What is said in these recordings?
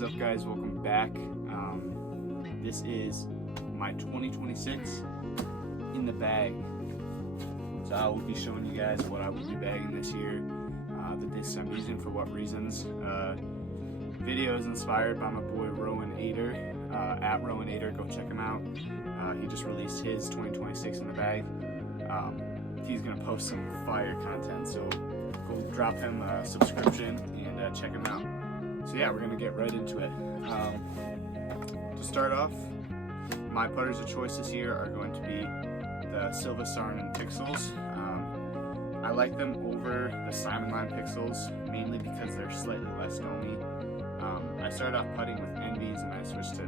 is up, guys? Welcome back. This is my 2026 in the bag. So I will be showing you guys what I will be bagging this year, the discs I'm using for what reasons. Video is inspired by my boy Rowan Ader, at Rowan Ader. Go check him out. He just released his 2026 in the bag. He's gonna post some fire content, so go drop him a subscription and check him out. So yeah, we're gonna get right into it. To start off, my putters of choice this year are going to be the Silva Saarinen Pixels. I like them over the Simon Line Pixels, mainly because they're slightly less domey. I started off putting with Envies and I switched to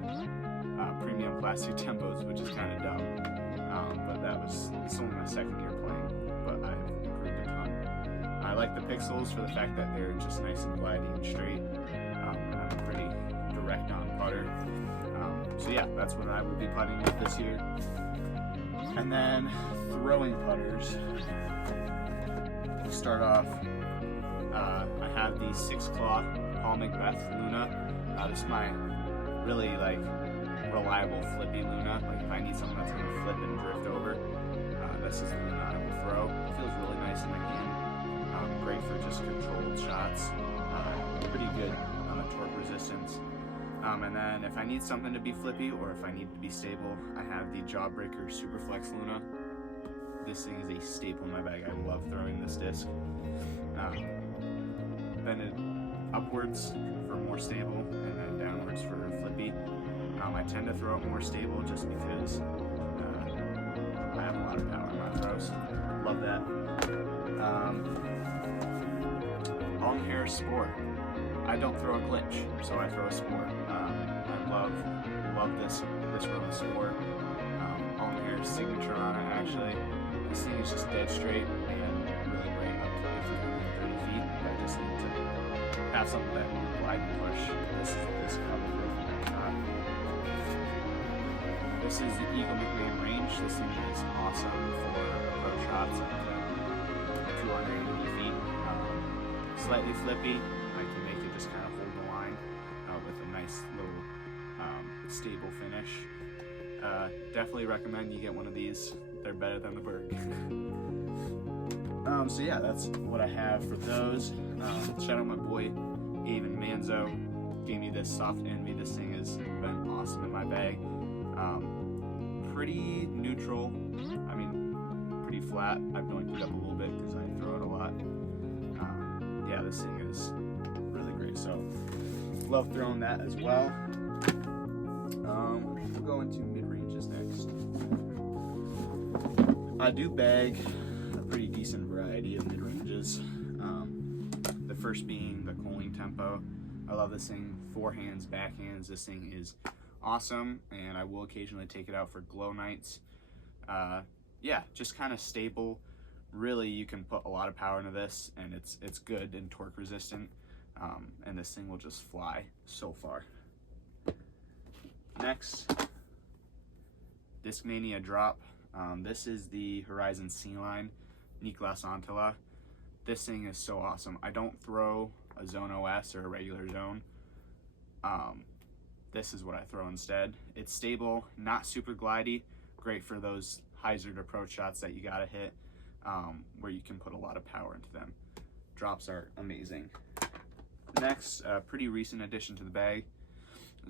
premium plastic tempos, which is kind of dumb. But it's only my second year playing, but I've improved a ton. I like the Pixels for the fact that they're just nice and glidey and straight, and I'm a pretty direct on putter. So yeah, that's what I will be putting with this year. And then throwing putters. We'll start off, I have the 6 Claw Paul Macbeth Luna. This is my really reliable flippy Luna. If I need something that's gonna flip and drift over, this is the Luna I will throw. It feels really nice in the hand. Great for just controlled shots. Pretty good on the torque resistance. And then if I need something to be flippy or if I need to be stable, I have the Jawbreaker Superflex Luna. This thing is a staple in my bag. I love throwing this disc. Bended upwards for more stable and then downwards for flippy. I tend to throw it more stable just because I have a lot of power in my throws. Love that. Alden Harris Sport. I don't throw a glitch, so I throw a Sport. I love this run of Sport. Alden Harris signature on it, actually. This thing is just dead straight and really great up to 330 feet. I just need to have something that will glide and push. This is this cover from that shot. This is the Eagle McMahon range. This thing is awesome for approach shots up to 280 feet. Slightly flippy. I can make it just kind of hold the line with a nice little stable finish. Definitely recommend you get one of these. They're better than the Berg. So yeah, that's what I have for those. Shout out my boy Avon Manzo. Gave me this Soft Envy. This thing has been awesome in my bag. Pretty neutral. I mean, pretty flat. I've doinked it up a little bit because I throw it a lot. Yeah, this thing is really great. So love throwing that as well. We'll go into mid-ranges next. I do bag a pretty decent variety of mid-ranges. The first being the Coling Tempo. I love this thing, forehands, backhands. This thing is awesome, and I will occasionally take it out for glow nights. Yeah, just kind of stable. Really, you can put a lot of power into this, and it's good and torque resistant, and this thing will just fly so far. Next, Discmania Drop. This is the Horizon C-Line Niklas Antila. This thing is so awesome. I don't throw a Zone OS or a regular Zone. This is what I throw instead. It's stable, not super glidey, great for those hyzered approach shots that you gotta hit, where you can put a lot of power into them. Drops are amazing. Next, a pretty recent addition to the bag,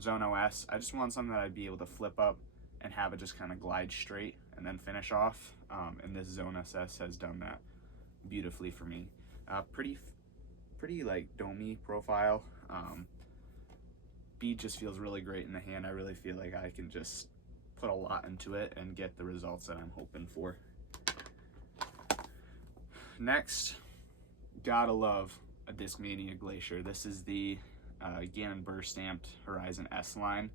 Zone OS. I just want something that I'd be able to flip up and have it just kind of glide straight and then finish off. And this Zone SS has done that beautifully for me. Pretty like domey profile. Bead just feels really great in the hand. I really feel like I can just put a lot into it and get the results that I'm hoping for. Next, gotta love a Discmania Glacier. This is the Gannon Burr stamped Horizon S line.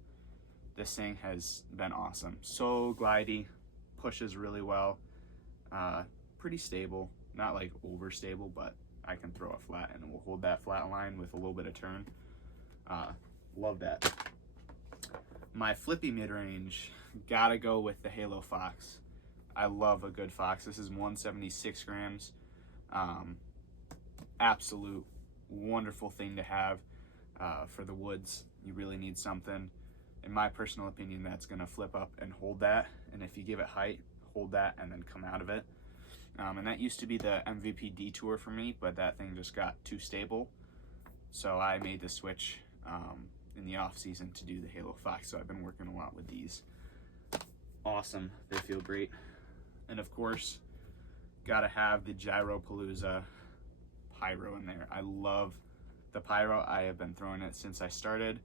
This thing has been awesome. So glidey, pushes really well, pretty stable, not like overstable, but I can throw it flat and it will hold that flat line with a little bit of turn. Love that. My flippy mid-range, gotta go with the Halo Fox. I love a good Fox. This is 176 grams. Absolute wonderful thing to have. For the woods, you really need something, in my personal opinion, that's going to flip up and hold that. And if you give it height, hold that and then come out of it. And that used to be the MVP Detour for me, but that thing just got too stable. So I made the switch in the off season to do the Halo Fox. So I've been working a lot with these. Awesome, they feel great. And of course, gotta have the Gyropalooza Pyro in there. I love the Pyro. I have been throwing it since I started.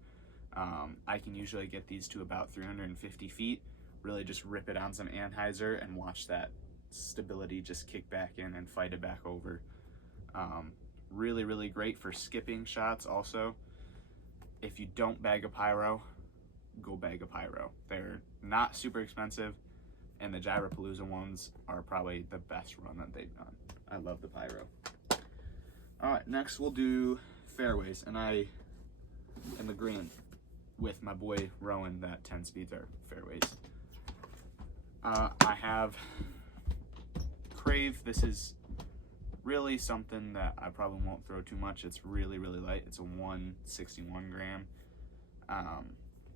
I can usually get these to about 350 feet. Really just rip it on some anhyzer and watch that stability just kick back in and fight it back over. Really, really great for skipping shots also. If you don't bag a Pyro, go bag a Pyro. They're not super expensive, and the Gyropalooza ones are probably the best run that they've done. I love the Pyro. All right, next we'll do fairways, and I am agreeing with my boy Rowan that 10 speeds are fairways. I have Crave. This is really something that I probably won't throw too much. It's really, really light. It's a 161 gram.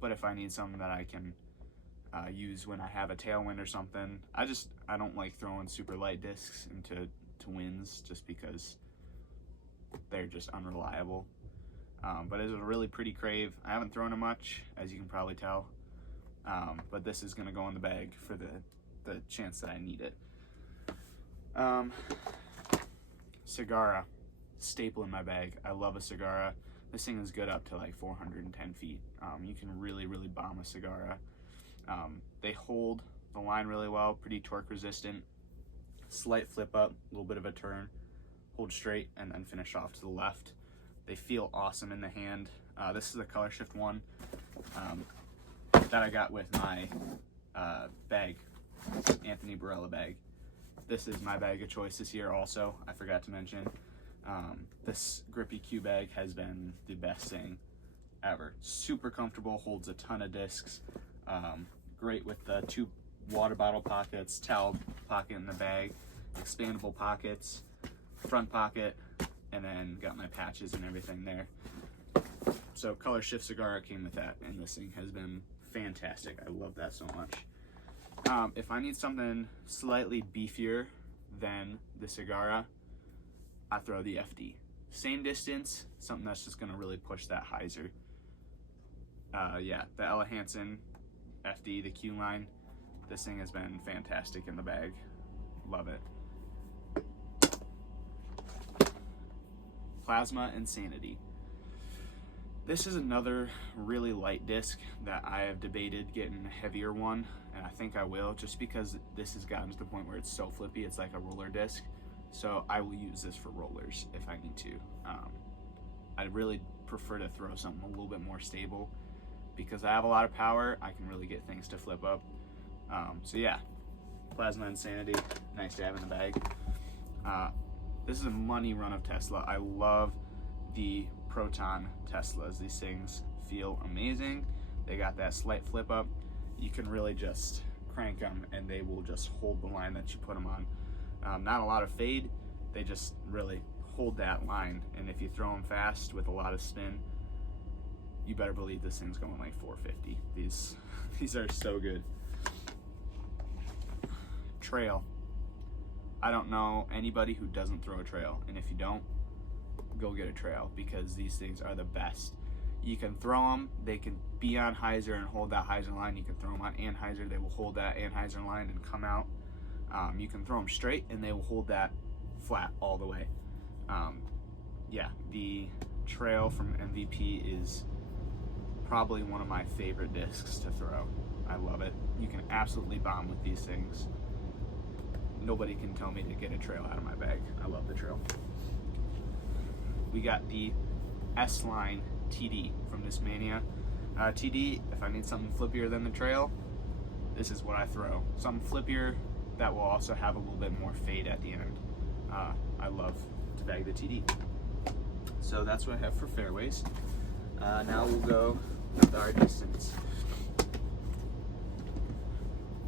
But if I need something that I can use when I have a tailwind or something, I don't like throwing super light discs into winds just because they're just unreliable. But it's a really pretty Crave. I haven't thrown it much, as you can probably tell. But this is gonna go in the bag for the chance that I need it. Sagara, staple in my bag. I love a Sagara. This thing is good up to like 410 feet. You can really, really bomb a Sagara. They hold the line really well, pretty torque resistant. Slight flip up, a little bit of a turn, hold straight, and then finish off to the left. They feel awesome in the hand. This is a Color Shift one that I got with my bag, Anthony Barella bag. This is my bag of choice this year also, I forgot to mention. This Grippy Q bag has been the best thing ever. Super comfortable, holds a ton of discs. Great with the 2 water bottle pockets, towel pocket in the bag, expandable pockets, front pocket, and then got my patches and everything there. So Color Shift Sagara came with that, and this thing has been fantastic. I love that so much. If I need something slightly beefier than the Sagara, I throw the FD. Same distance, something that's just gonna really push that hyzer. Yeah, the Ella Hansen FD, the Q line, this thing has been fantastic in the bag. Love it. Plasma Insanity. This is another really light disc that I have debated getting a heavier one, and I think I will, just because this has gotten to the point where it's so flippy, it's like a roller disc. So I will use this for rollers if I need to. I really prefer to throw something a little bit more stable, because I have a lot of power, I can really get things to flip up. So yeah, Plasma Insanity, nice to have in the bag. This is a money run of Tesla. I love the Proton Teslas. These things feel amazing. They got that slight flip up. You can really just crank them and they will just hold the line that you put them on. Not a lot of fade, they just really hold that line. And if you throw them fast with a lot of spin, you better believe this thing's going like 450. These are so good. Trail. I don't know anybody who doesn't throw a trail, and if you don't, go get a trail, because these things are the best. You can throw them, they can be on hyzer and hold that hyzer line. You can throw them on anhyzer, they will hold that anhyzer line and come out. You can throw them straight and they will hold that flat all the way. Yeah, the Trail from MVP is probably one of my favorite discs to throw. I love it. You can absolutely bomb with these things. Nobody can tell me to get a trail out of my bag. I love the Trail. We got the S-Line TD from Discmania. TD, if I need something flippier than the Trail, this is what I throw. Something flippier that will also have a little bit more fade at the end. I love to bag the TD. So that's what I have for fairways. Now we'll go with our distance.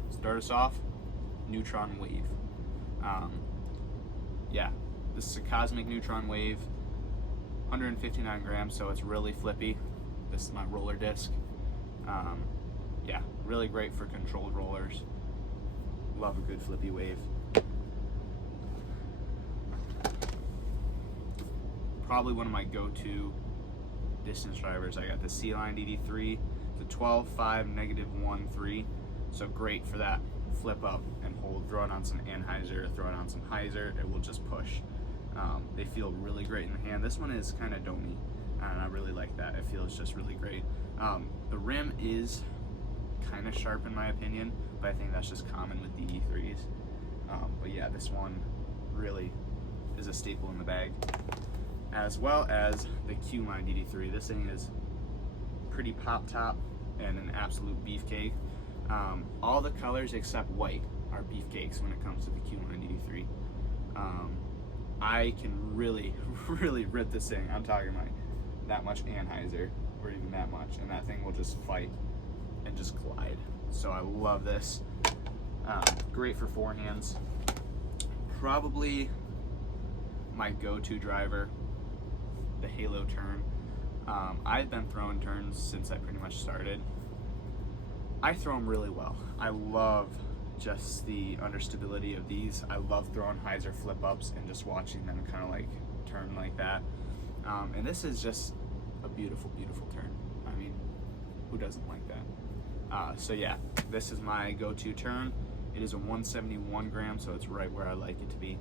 Start us off, Neutron Wave. Yeah, this is a Cosmic Neutron Wave. 159 grams, so it's really flippy. This is my roller disc. Yeah, really great for controlled rollers. Love a good flippy wave. Probably one of my go-to distance drivers. I got the C-Line DD3, the 12.5 -1.3, so great for that flip up and hold. Throw it on some Anheuser, throw it on some Heiser, it will just push. They feel really great in the hand. This one is kind of domey, and I really like that. It feels just really great. The rim is kind of sharp in my opinion, but I think that's just common with the E3s. But yeah, this one really is a staple in the bag, as well as the Q-Line DD3. This thing is pretty pop top and an absolute beefcake. All the colors except white are beefcakes when it comes to the Q-Line DD3. I can really, really rip this thing. I'm talking like that much Anheuser, or even that much, and that thing will just fight and just glide. So I love this. Great for forehands. Probably my go-to driver, the Halo turn. I've been throwing turns since I pretty much started. I throw them really well. I love just the understability of these. I love throwing Heiser flip ups and just watching them kind of like turn like that. And this is just a beautiful, beautiful turn. I mean, who doesn't like that? So yeah, this is my go-to turn. It is a 171 gram, so it's right where I like it to be.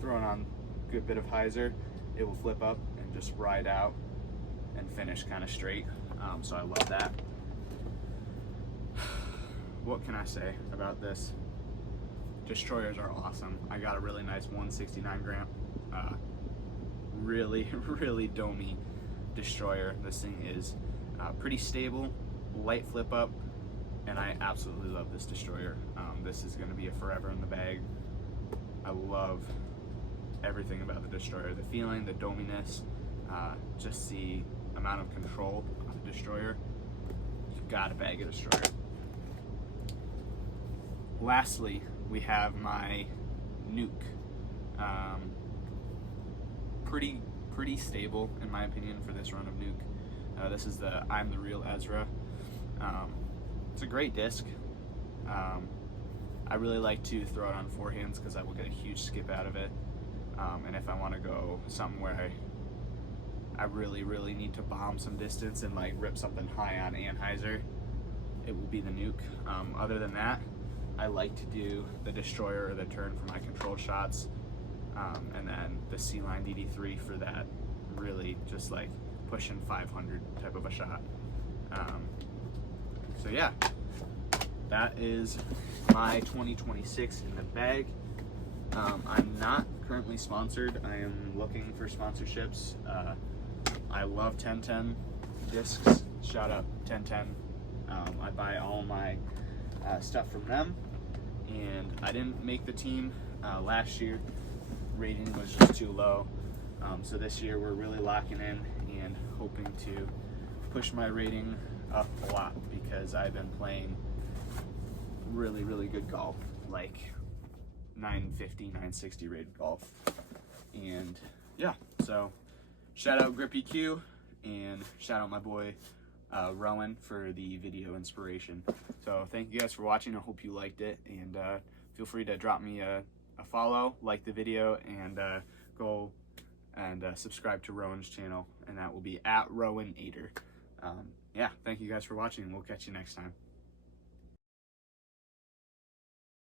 Throwing on a good bit of Heiser, it will flip up and just ride out and finish kind of straight. So I love that. What can I say about this? Destroyers are awesome. I got a really nice 169 gram, really, really domey destroyer. This thing is pretty stable, light flip up, and I absolutely love this destroyer. This is gonna be a forever in the bag. I love everything about the destroyer, the feeling, the dominess, just the amount of control on the destroyer. You've gotta bag a destroyer. Lastly, we have my Nuke. Pretty stable in my opinion for this run of Nuke. This is the I'm the Real Ezra. It's a great disc. I really like to throw it on forehands because I will get a huge skip out of it. And if I want to go something where I really, really need to bomb some distance and like rip something high on Anheuser, it will be the Nuke. Other than that, I like to do the Destroyer or the turn for my controlled shots, and then the C-Line DD3 for that really just like pushing 500 type of a shot. So yeah, that is my 2026 in the bag. I'm not currently sponsored. I am looking for sponsorships. I love 1010 discs. Shout out 1010. I buy all my stuff from them, and I didn't make the team last year. Rating was just too low. So this year we're really locking in and hoping to push my rating up a lot because I've been playing really, really good golf, like 950, 960 rated golf. And yeah, so shout out Grippy Q and shout out my boy Rowan for the video inspiration. So thank you guys for watching. I hope you liked it, and feel free to drop me a follow, like the video, and go and subscribe to Rowan's channel, and that will be @RowanAder. Yeah, thank you guys for watching. We'll catch you next time.